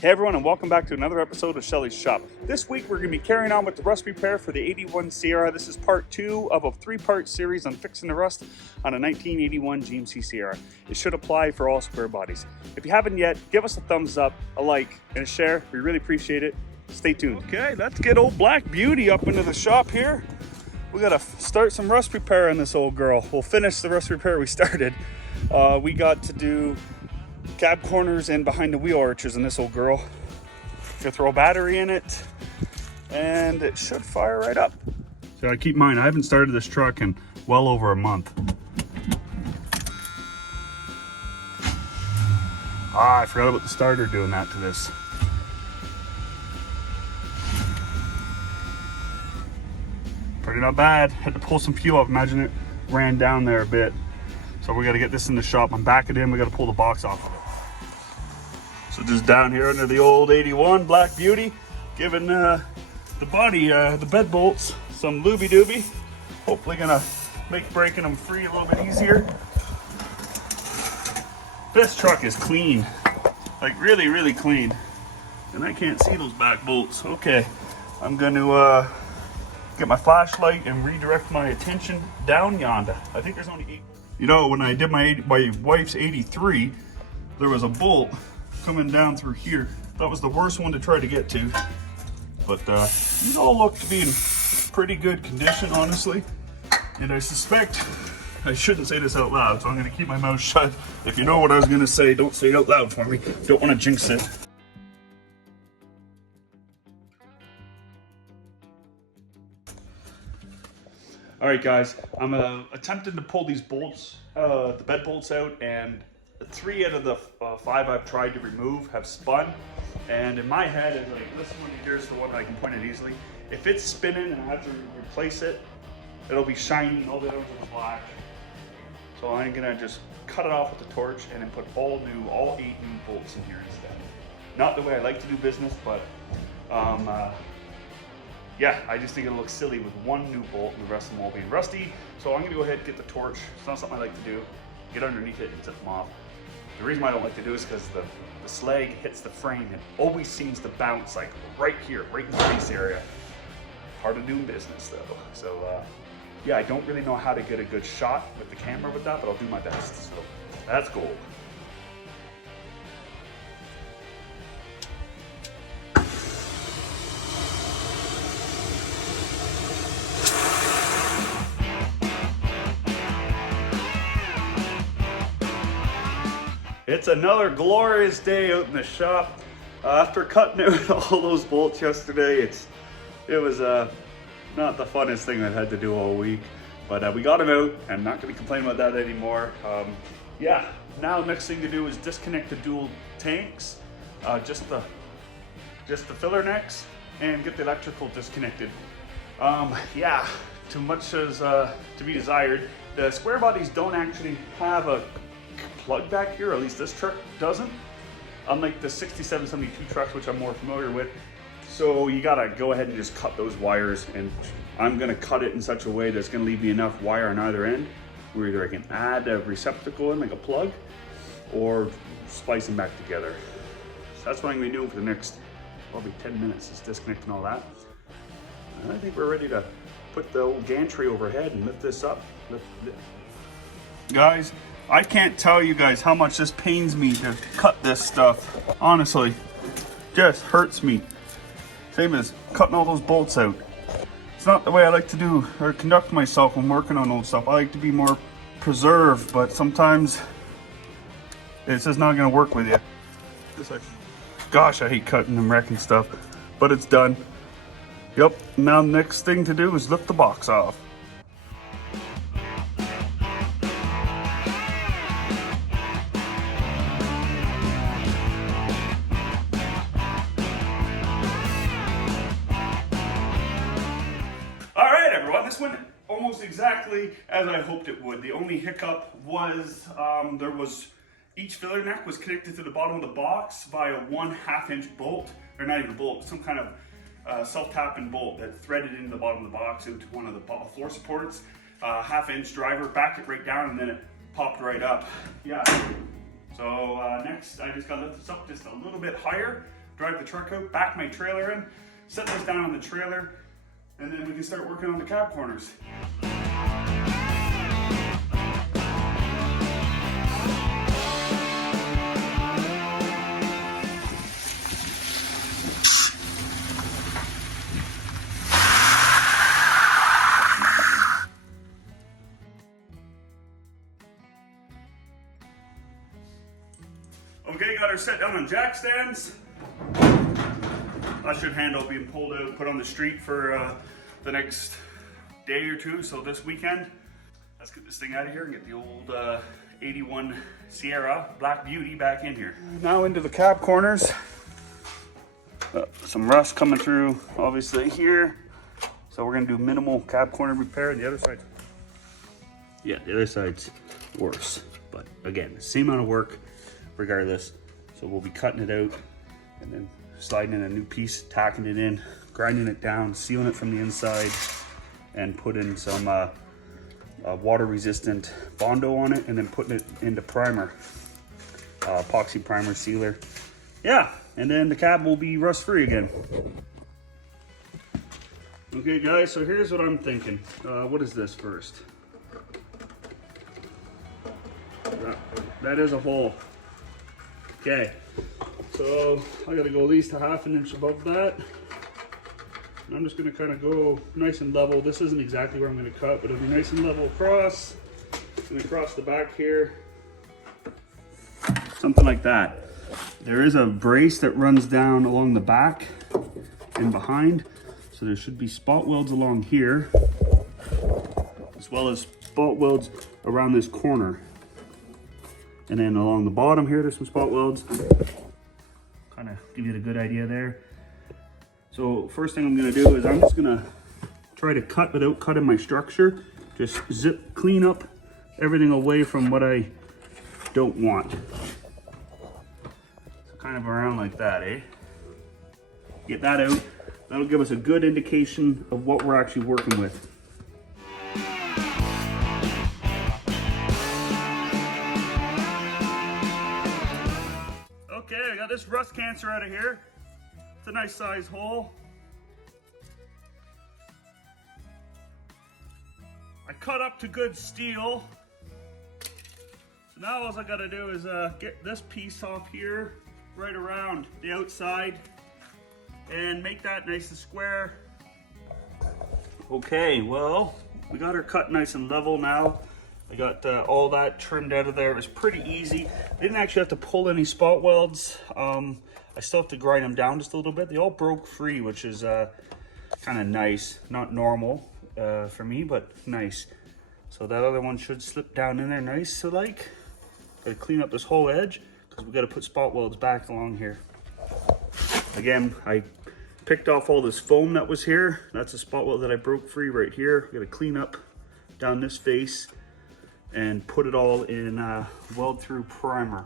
Hey everyone, and welcome back to another episode of Schelly's Shop. This week we're going to be carrying on with the rust repair for the 81 Sierra. This is part 2 of a 3-part series on fixing the rust on a 1981 GMC Sierra. It should apply for all square bodies. If you haven't yet, give us a thumbs up, a like, and a share. We really appreciate it. Stay tuned. Okay, let's get old Black Beauty up into the shop here. We got to start some rust repair on this old girl. We'll finish the rust repair we started. We got to do cab corners and behind the wheel arches in this old girl. You throw a battery in it and it should fire right up. So keep in mind, I haven't started this truck in well over a month. I forgot about the starter doing that to this. Pretty not bad. Had to pull some fuel up. Imagine it ran down there a bit. So we got to get this in the shop. I'm backing it in. We got to pull the box off of it. So just down here under the old 81 Black Beauty, giving the body, the bed bolts some looby-dooby. Hopefully gonna make breaking them free a little bit easier. This truck is clean, like really, really clean. And I can't see those back bolts. Okay, I'm gonna get my flashlight and redirect my attention down yonder. I think there's only 8. You know, when I did my wife's 83, there was a bolt coming down through here. That was the worst one to try to get to. But these all look to be in pretty good condition, honestly. And I suspect I shouldn't say this out loud, so I'm gonna keep my mouth shut. If you know what I was gonna say, don't say it out loud for me. Don't wanna jinx it. All right, guys, I'm attempting to pull these bolts, the bed bolts out, and 3 out of the 5 I've tried to remove have spun. And in my head, it's like, this one here's the one I can point at easily. If it's spinning and I have to replace it, it'll be shiny, all the others will be black. So I'm gonna just cut it off with the torch and then put all 8 new bolts in here instead. Not the way I like to do business, but yeah, I just think it'll look silly with 1 new bolt and the rest of them all being rusty. So I'm gonna go ahead and get the torch. It's not something I like to do. Get underneath it and set them off. The reason why I don't like to do it is because the slag hits the frame and always seems to bounce like right here, right in the face area. Part of doing business though. So yeah, I don't really know how to get a good shot with the camera with that, but I'll do my best. So that's gold. It's another glorious day out in the shop. After cutting out all those bolts yesterday, it was not the funnest thing I've had to do all week, but we got them out. I'm not going to complain about that anymore. Yeah, now the next thing to do is disconnect the dual tanks, just the filler necks, and get the electrical disconnected. Yeah, too much is to be desired. The square bodies don't actually have a plug back here, or at least this truck doesn't, unlike the 67, 72 trucks, which I'm more familiar with. So you gotta go ahead and just cut those wires, and I'm gonna cut it in such a way that's gonna leave me enough wire on either end where either I can add a receptacle in like a plug or splice them back together. So that's what I'm gonna be doing for the next probably 10 minutes, is disconnecting all that. And I think we're ready to put the old gantry overhead and lift this up. Guys, I can't tell you guys how much this pains me to cut this stuff. Honestly, just hurts me. Same as cutting all those bolts out. It's not the way I like to do or conduct myself when working on old stuff. I like to be more preserved, but sometimes it's just not gonna work with you. Gosh, I hate cutting and wrecking stuff, but it's done. Yep, now the next thing to do is lift the box off. This went almost exactly as I hoped it would. The only hiccup was each filler neck was connected to the bottom of the box via 1/2 inch bolt, or not even a bolt, some kind of self-tapping bolt that threaded into the bottom of the box into one of the floor supports. 1/2 inch driver, backed it right down, and then it popped right up. Yeah. So next, I just got to lift this up just a little bit higher, drive the truck out, back my trailer in, set those down on the trailer, and then we can start working on the cab corners. Okay, got her set down on jack stands. That should handle being pulled out, put on the street for the next day or two, so this weekend. Let's get this thing out of here and get the old 81 Sierra Black Beauty back in here. Now into the cab corners. Some rust coming through, obviously, here. So we're gonna do minimal cab corner repair, and the other side. Yeah, the other side's worse. But again, same amount of work regardless. So we'll be cutting it out and then sliding in a new piece, tacking it in, grinding it down, sealing it from the inside, and putting some water resistant Bondo on it, and then putting it into primer, epoxy primer sealer. Yeah, and then the cab will be rust free again. Okay guys, so here's what I'm thinking. What is this first? That is a hole. Okay, so I gotta go at least a ½ inch above that. And I'm just gonna kind of go nice and level. This isn't exactly where I'm gonna cut, but it'll be nice and level across, and across the back here. Something like that. There is a brace that runs down along the back and behind. So there should be spot welds along here, as well as spot welds around this corner. And then along the bottom here, there's some spot welds. Kind of give you a good idea there. So first thing I'm gonna do is I'm just gonna try to cut without cutting my structure. Just clean up everything away from what I don't want. So kind of around like that, eh? Get that out. That'll give us a good indication of what we're actually working with. Okay, I got this rust cancer out of here. It's a nice size hole. I cut up to good steel. So now all I gotta do is get this piece off here, right around the outside, and make that nice and square. Okay, well, we got her cut nice and level now. I got all that trimmed out of there. It was pretty easy. I didn't actually have to pull any spot welds. I still have to grind them down just a little bit. They all broke free, which is kind of nice. Not normal for me, but nice. So that other one should slip down in there nice. So like, gotta clean up this whole edge because we gotta put spot welds back along here. Again, I picked off all this foam that was here. That's a spot weld that I broke free right here. Gotta clean up down this face and put it all in weld through primer.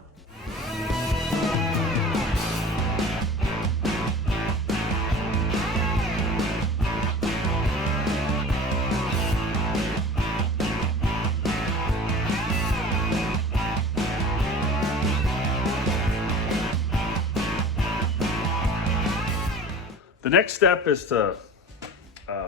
The next step is to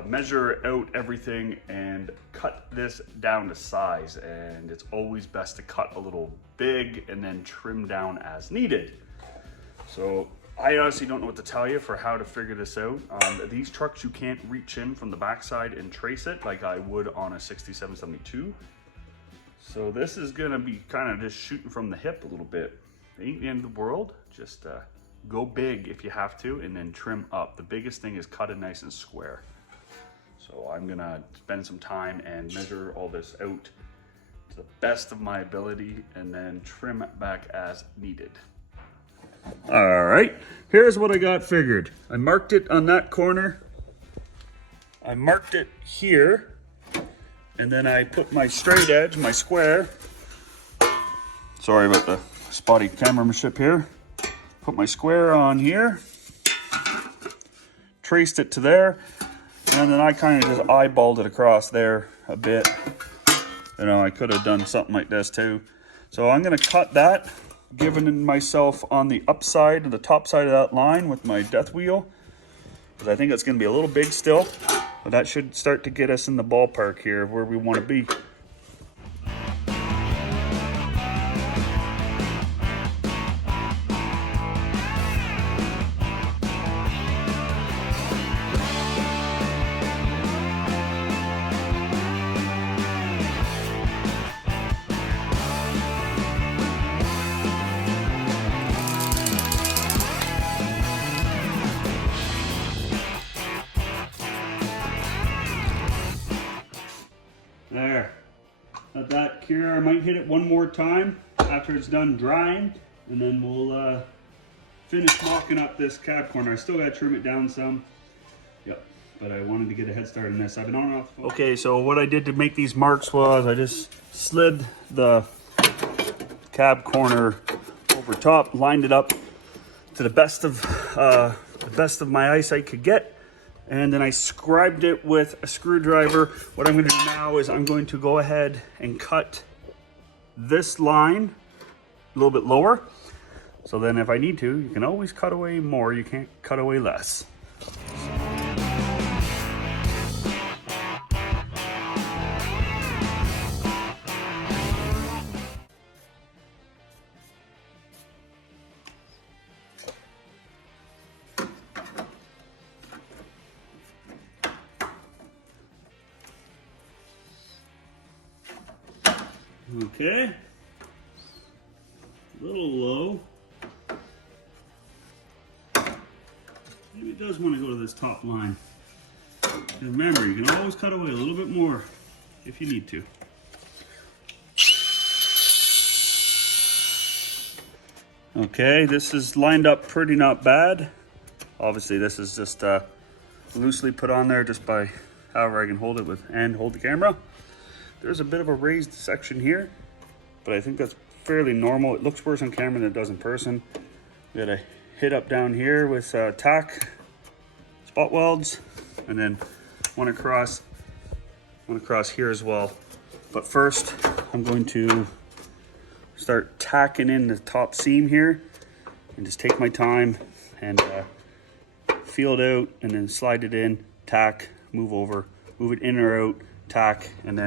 measure out everything and cut this down to size, and it's always best to cut a little big and then trim down as needed. So I honestly don't know what to tell you for how to figure this out. These trucks, you can't reach in from the backside and trace it like I would on a 67, 72. So this is gonna be kind of just shooting from the hip a little bit. It ain't the end of the world, just go big if you have to, and then trim up. The biggest thing is cut it nice and square. So I'm gonna spend some time and measure all this out to the best of my ability, and then trim it back as needed. All right, here's what I got figured. I marked it on that corner. I marked it here, and then I put my straight edge, my square. Sorry about the spotty cameramanship here. Put my square on here, traced it to there, and then I kind of just eyeballed it across there a bit. You know, I could have done something like this too. So I'm gonna cut that given myself on the upside, the top side of that line with my death wheel, because I think it's going to be a little big still, but that should start to get us in the ballpark here of where we want to be. There, let that cure. I might hit it one more time after it's done drying, and then we'll finish mocking up this cab corner. I still gotta trim it down some. Yep, but I wanted to get a head start on this. I've been on and off the phone. Okay, so what I did to make these marks was I just slid the cab corner over top, lined it up to the best of my eyesight could get. And then I scribed it with a screwdriver. What I'm going to do now is I'm going to go ahead and cut this line a little bit lower. So then if I need to, you can always cut away more. You can't cut away less. Okay, a little low. Maybe it does want to go to this top line. And remember, you can always cut away a little bit more if you need to. Okay, this is lined up pretty not bad. Obviously, this is just loosely put on there just by however I can hold it with and hold the camera. There's a bit of a raised section here, but I think that's fairly normal. It looks worse on camera than it does in person. We got a hit up down here with tack, spot welds, and then one across here as well. But first, I'm going to start tacking in the top seam here and just take my time and feel it out and then slide it in, tack, move over, move it in or out, tack, and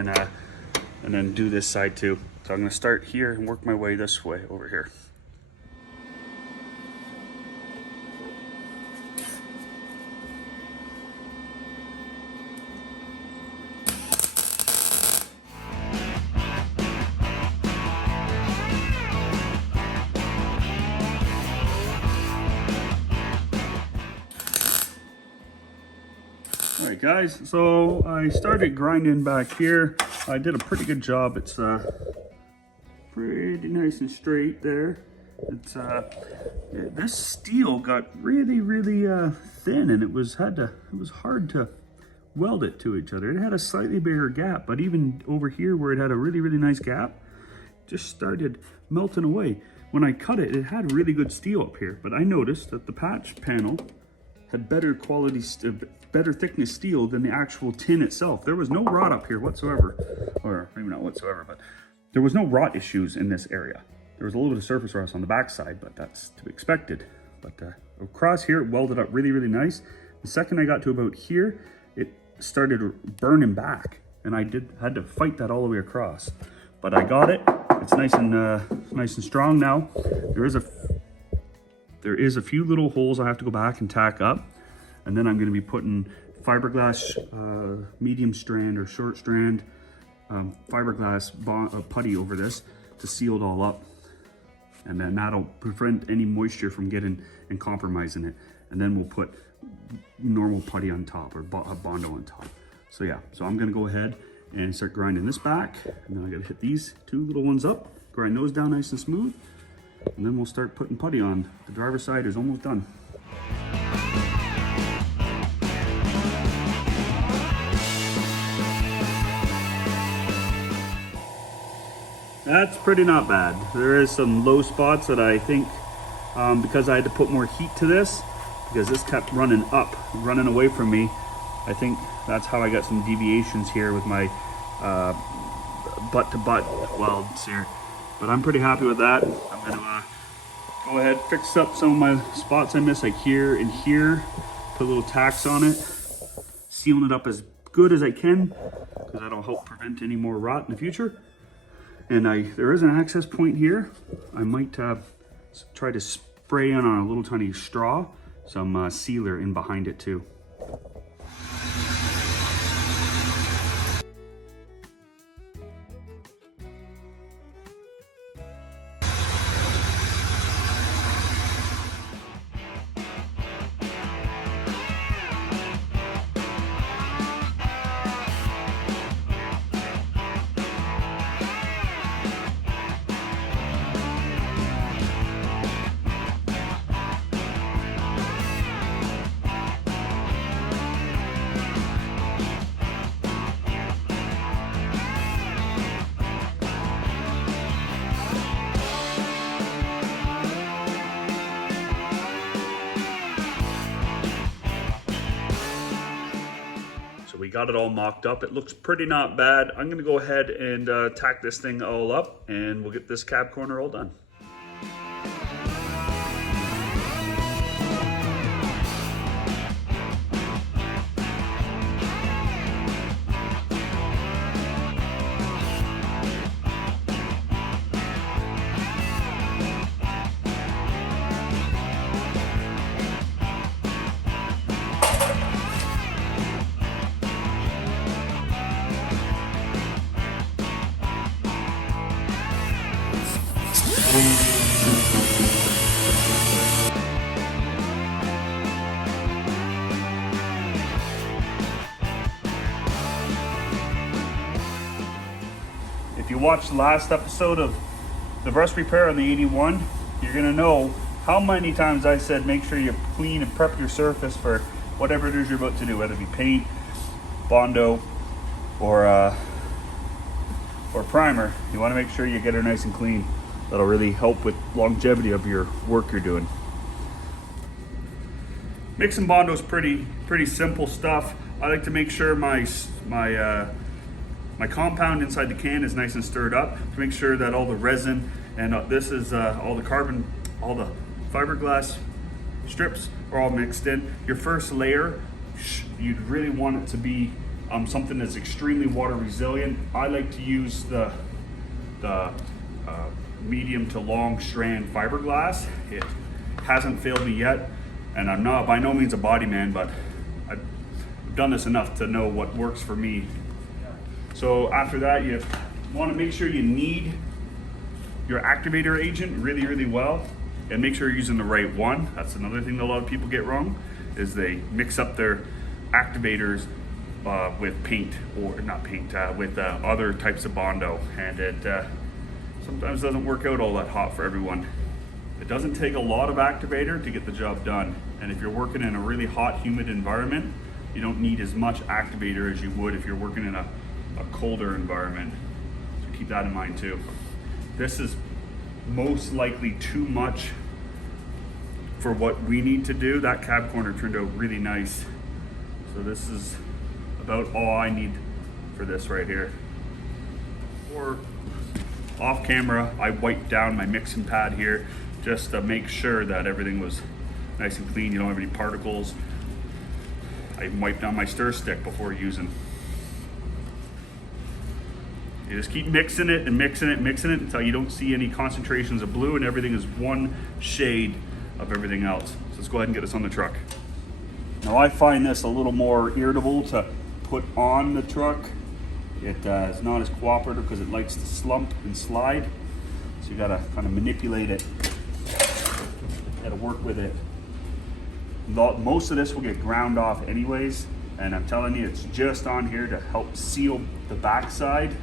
then do this side too. So I'm going to start here and work my way this way over here. Alright guys, so I started grinding back here. I did a pretty good job. It's pretty nice and straight there. It's this steel got really thin, and it was hard to weld it to each other. It had a slightly bigger gap, but even over here where it had a really nice gap, just started melting away. When I cut it, it had really good steel up here, but I noticed that the patch panel had better quality, better thickness steel than the actual tin itself. There was no rot up here whatsoever, or maybe not whatsoever, but there was no rot issues in this area. There was a little bit of surface rust on the backside, but that's to be expected. But across here, it welded up really nice. The second I got to about here, it started burning back, and I had to fight that all the way across. But I got it. It's nice and strong now. There is a few little holes I have to go back and tack up, and then I'm going to be putting fiberglass medium strand or short strand fiberglass putty over this to seal it all up, and then that'll prevent any moisture from getting and compromising it. And then we'll put normal putty on top, or Bondo on top. So yeah, so I'm going to go ahead and start grinding this back, and then I got to hit these two little ones up, grind those down nice and smooth. And then we'll start putting putty on. The driver's side is almost done. That's pretty not bad. There is some low spots that I think, because I had to put more heat to this, because this kept running up, running away from me. I think that's how I got some deviations here with my butt-to-butt welds here. But I'm pretty happy with that. I'm gonna go ahead, fix up some of my spots I missed, like here and here. Put little tacks on it, sealing it up as good as I can, because that'll help prevent any more rot in the future. And there is an access point here. I might try to spray on a little tiny straw, some sealer in behind it too. We got it all mocked up. It looks pretty not bad. I'm gonna go ahead and tack this thing all up, and we'll get this cab corner all done. If you watched the last episode of the rust repair on the 81, you're gonna know how many times I said make sure you clean and prep your surface for whatever it is you're about to do, whether it be paint, Bondo, or primer. You want to make sure you get it nice and clean. That'll really help with longevity of your work you're doing. Mixing Bondo is pretty simple stuff. I like to make sure my compound inside the can is nice and stirred up to make sure that all the resin and this is all the carbon, all the fiberglass strips are all mixed in. Your first layer, you'd really want it to be something that's extremely water resilient. I like to use the medium to long strand fiberglass. It hasn't failed me yet, and I'm not by no means a body man, but I've done this enough to know what works for me. So after that, you want to make sure you knead your activator agent really well, and make sure you're using the right one. That's another thing that a lot of people get wrong, is they mix up their activators with paint, or not paint, with other types of Bondo, and it sometimes doesn't work out all that hot for everyone. It doesn't take a lot of activator to get the job done, and if you're working in a really hot, humid environment, you don't need as much activator as you would if you're working in a colder environment. So keep that in mind too. This is most likely too much for what we need to do. That cab corner turned out really nice. So this is about all I need for this right here. Or off camera, I wiped down my mixing pad here just to make sure that everything was nice and clean. You don't have any particles. I wiped down my stir stick before using. You just keep mixing it and mixing it until you don't see any concentrations of blue, and everything is one shade of everything else. So let's go ahead and get this on the truck. Now I find this a little more irritable to put on the truck. It is not as cooperative because it likes to slump and slide. So you gotta kind of manipulate it. Gotta work with it. Most of this will get ground off anyways, and I'm telling you, it's just on here to help seal the backside.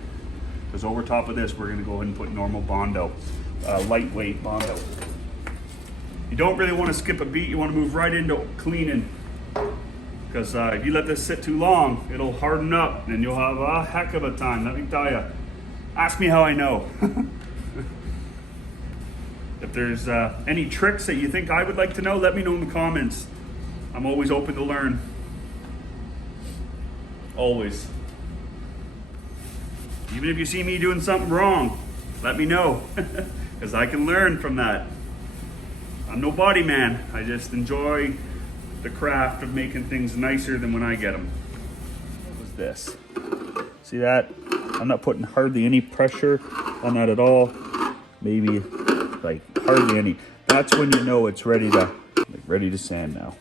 Because over top of this, we're gonna go ahead and put normal Bondo, lightweight Bondo. You don't really want to skip a beat. You want to move right into cleaning, because if you let this sit too long, it'll harden up and you'll have a heck of a time, let me tell you. Ask me how I know. If there's any tricks that you think I would like to know, let me know in the comments. I'm always open to learn. Always. Even if you see me doing something wrong, let me know, because I can learn from that. I'm no body man. I just enjoy the craft of making things nicer than when I get them. What was this? See that? I'm not putting hardly any pressure on that at all. Maybe like hardly any. That's when you know it's ready to sand now.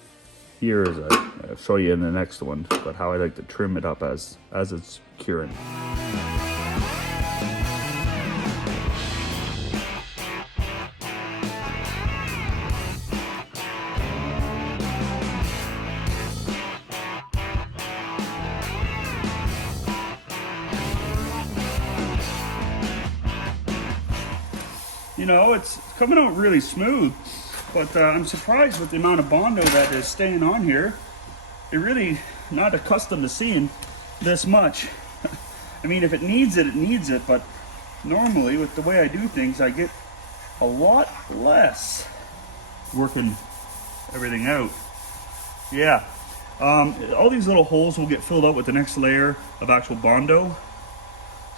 Here is I'll show you in the next one, but how I like to trim it up as it's curing. You know, it's coming out really smooth, but I'm surprised with the amount of Bondo that is staying on here. You're really not accustomed to seeing this much. I mean, if it needs it, it needs it, but normally with the way I do things, I get a lot less working everything out. Yeah, all these little holes will get filled out with the next layer of actual Bondo.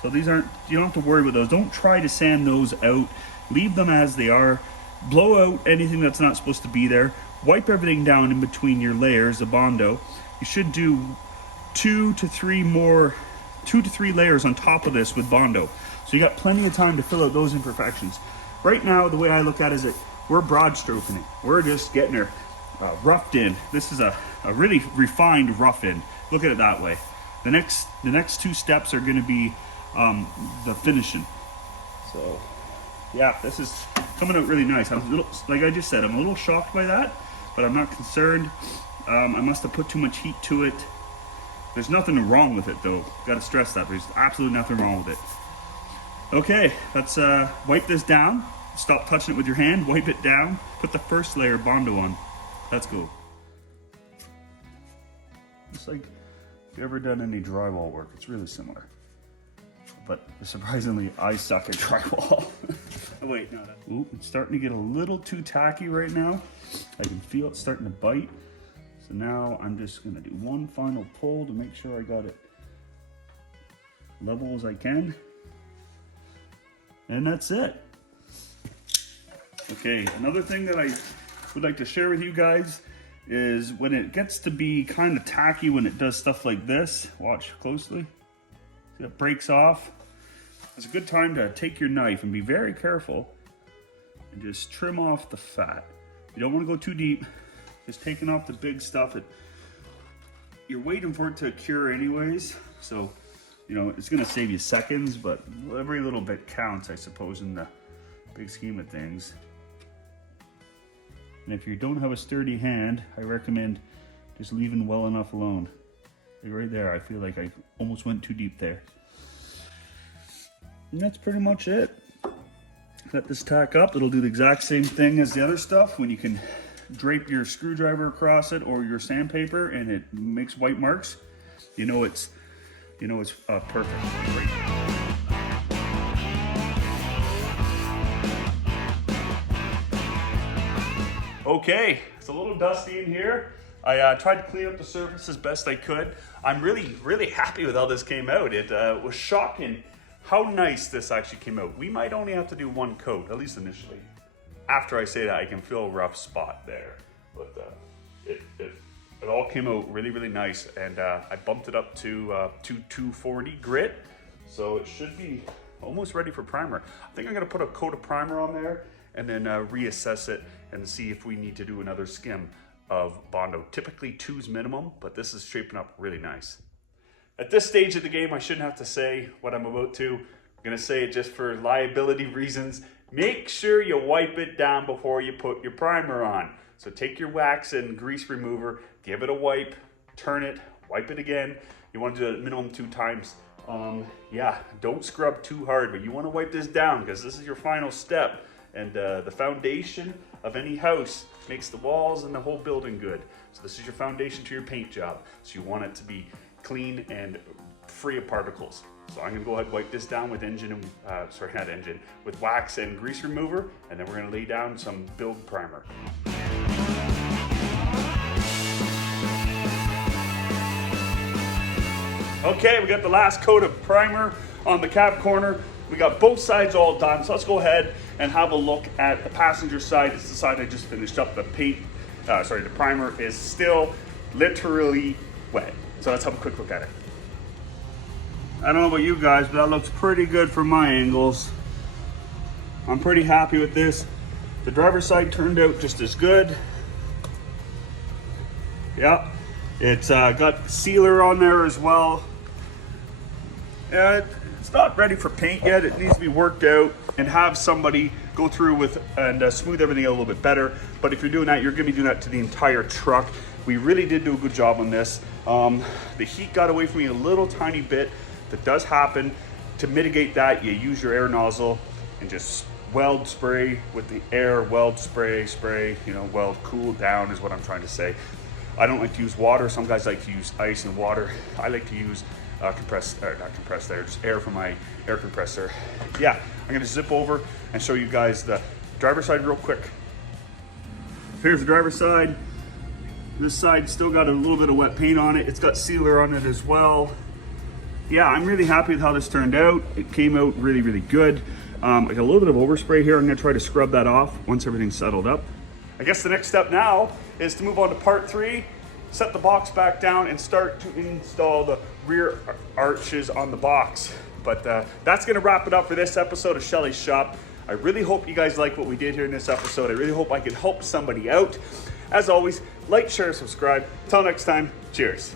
So these aren't, you don't have to worry about those. Don't try to sand those out. Leave them as they are. Blow out anything that's not supposed to be there. Wipe everything down in between your layers of Bondo. You should do 2 to 3 layers on top of this with Bondo. So you got plenty of time to fill out those imperfections. Right now, the way I look at it is that we're broad stroking it. We're just getting her roughed in. This is a really refined rough in. Look at it that way. The next 2 steps are going to be the finishing. So yeah, this is coming out really nice. I'm a little, like I just said, I'm a little shocked by that, but I'm not concerned. I must have put too much heat to it. There's nothing wrong with it though. Gotta stress that. There's absolutely nothing wrong with it. Okay, let's wipe this down. Stop touching it with your hand, wipe it down, put the first layer of Bondo on. Let's go. It's like, if you've ever done any drywall work, it's really similar. But surprisingly, I suck at drywall. Oh, wait, no. Ooh, it's starting to get a little too tacky right now. I can feel it starting to bite. So now I'm just gonna do one final pull to make sure I got it level as I can. And that's it. Okay, another thing that I would like to share with you guys is when it gets to be kind of tacky when it does stuff like this, watch closely. See, it breaks off. It's a good time to take your knife and be very careful and just trim off the fat. You don't want to go too deep, just taking off the big stuff. You're waiting for it to cure anyways, so you know it's going to save you seconds, but every little bit counts, I suppose, in the big scheme of things. And if you don't have a sturdy hand, I recommend just leaving well enough alone. Like right there, I feel like I almost went too deep there. And that's pretty much it. Let this tack up. It'll do the exact same thing as the other stuff when you can drape your screwdriver across it or your sandpaper and it makes white marks. You know it's perfect. Great. Okay, it's a little dusty in here. I tried to clean up the surface as best I could. I'm really happy with how this came out. It was shocking how nice this actually came out. We might only have to do 1 coat, at least initially. After I say that, I can feel a rough spot there. But it all came out really nice. And I bumped it up to 240 grit. So it should be almost ready for primer. I think I'm gonna put a coat of primer on there and then reassess it and see if we need to do another skim of Bondo. Typically 2's minimum, but this is shaping up really nice. At this stage of the game, I shouldn't have to say what I'm about to. I'm gonna say it just for liability reasons. Make sure you wipe it down before you put your primer on. So take your wax and grease remover, give it a wipe, turn it, wipe it again. You want to do it minimum 2 times. Yeah, don't scrub too hard, but you want to wipe this down because this is your final step. And the foundation of any house makes the walls and the whole building good. So this is your foundation to your paint job. So you want it to be clean and free of particles. So I'm gonna go ahead and wipe this down with with wax and grease remover, and then we're gonna lay down some build primer. Okay, we got the last coat of primer on the cap corner. We got both sides all done, so let's go ahead and have a look at the passenger side. It's the side I just finished up. The the primer is still literally wet. So let's have a quick look at it. I don't know about you guys, but that looks pretty good from my angles. I'm pretty happy with this. The driver's side turned out just as good. Yeah, it's got sealer on there as well. It's not ready for paint yet. It needs to be worked out and have somebody go through with and smooth everything out a little bit better. But if you're doing that, you're gonna be doing that to the entire truck. We really did do a good job on this. The heat got away from me a little tiny bit. That does happen. To mitigate that, you use your air nozzle and just weld spray with the air, weld spray, you know, weld, cool down is what I'm trying to say. I don't like to use water. Some guys like to use ice and water. I like to use just air from my air compressor. Yeah, I'm gonna zip over and show you guys the driver's side real quick. Here's the driver's side. This side still got a little bit of wet paint on it. It's got sealer on it as well. Yeah, I'm really happy with how this turned out. It came out really, really good. I got a little bit of overspray here. I'm gonna try to scrub that off once everything's settled up. I guess the next step now is to move on to part 3, set the box back down and start to install the rear arches on the box. But that's gonna wrap it up for this episode of Schelly's Shop. I really hope you guys like what we did here in this episode. I really hope I can help somebody out. As always, like, share, subscribe. Till next time, cheers.